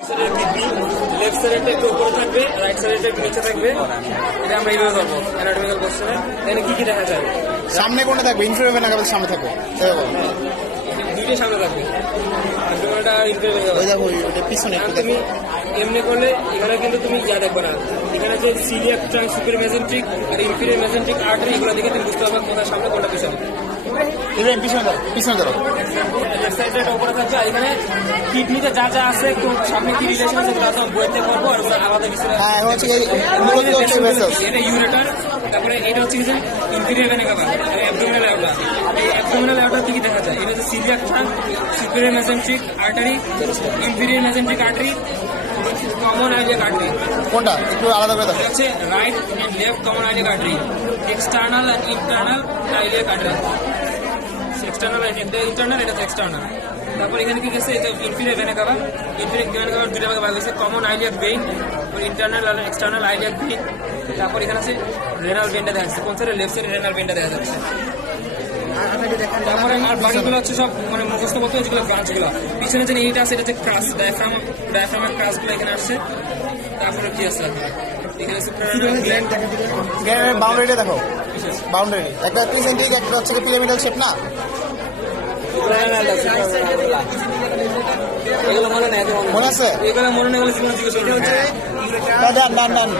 Left সাইডটা একটু উপরে থাকবে, রাইট সাইডটা একটু নিচে থাকবে। এটা আমরা এইভাবে করবো অ্যানাটমিক্যাল কোশ্চেনে। এখানে কি কি দেখা যায়? সামনে কোনটা থাকবে? ইনফিরিয়র ভেনা কেবল সামনে থাকবে, দুইটাই সামনে থাকবে, অ্যাবডোমেনটা আর ইনফিরিয়র ভেনা কেবল। ওই দেখো ওটা পিছনে একটু তুমি দেখো। এমনি করলে এখানে কিন্তু তুমি দেখবে না, এখানে যে সিলিয়াক ট্রাঙ্ক, সুপিরিয়র মেজেন্ট্রিক আর ইনফিরিয়র মেজেন্ট্রিক আর্টারি, এগুলো দেখে তুমি বুঝতে পারবে কোনটা সামনে কোনটা পিছনে। এটা পিছনে ধরো, পিছনে ধরো। লেফট সাইডটা উপরে থাকবে, আর এখানে কিডনিতে যা যা আছে সামনে কি রিলেশন আছে সেগুলো আমরা বইতে পারবো, আর আলাদা কিছু হ্যাঁ এখন হচ্ছে মূলত হচ্ছে ভেসেলস। এটা ইউরেটার, তারপরে এটা হচ্ছে যে inferior vena cava, abdominal aorta. এই অ্যাবডোমিনাল অ্যাওটা কি কি দেখা যায়? এটা হচ্ছে coeliac trunk, superior mesenteric artery, inferior mesenteric artery, common iliac artery. কোনটা একটু আলাদা করে দেখো। এটা হচ্ছে right and left common iliac artery, external and internal iliac artery. External internal, এটা এক্সটার্নাল। তারপর এখানে কি গেছে? এটা inferior vena cava. Inferior vena কাভার দুইটা ভাগে ভাগ হয়েছে, কমন আইলিয়াক ভেইন, ইন্টারনাল আর এক্সটার্নাল আইলিয়াক ভেইন। তারপর এখানে আছে রেনাল ভেনটা দেখা যাচ্ছে, কোন সাইডে? লেফট সাইডে রেনাল ভেনটা দেখা যাচ্ছে। তারপরে আর বাকিগুলো হচ্ছে সব মানে মুখস্থ করতে হচ্ছে, যেগুলো ব্রাঞ্চগুলো পিছনে যে এইটা আছে, এটা হচ্ছে ক্রাস, ডায়াফ্রামের ক্রাসগুলো এখানে আসছে। তারপরে কি আছে এখানে? Suprarenal gland. বাউন্ডারিটা দেখো, বাউন্ডারি একটা প্রিজেন্টিক, একটা হচ্ছে পিরামিডাল শেপ না? এগুলো মনে নেই, মনে আছে? এগুলো মনে নেই, জিজ্ঞেস করতে হচ্ছে। ডান ডান ডান।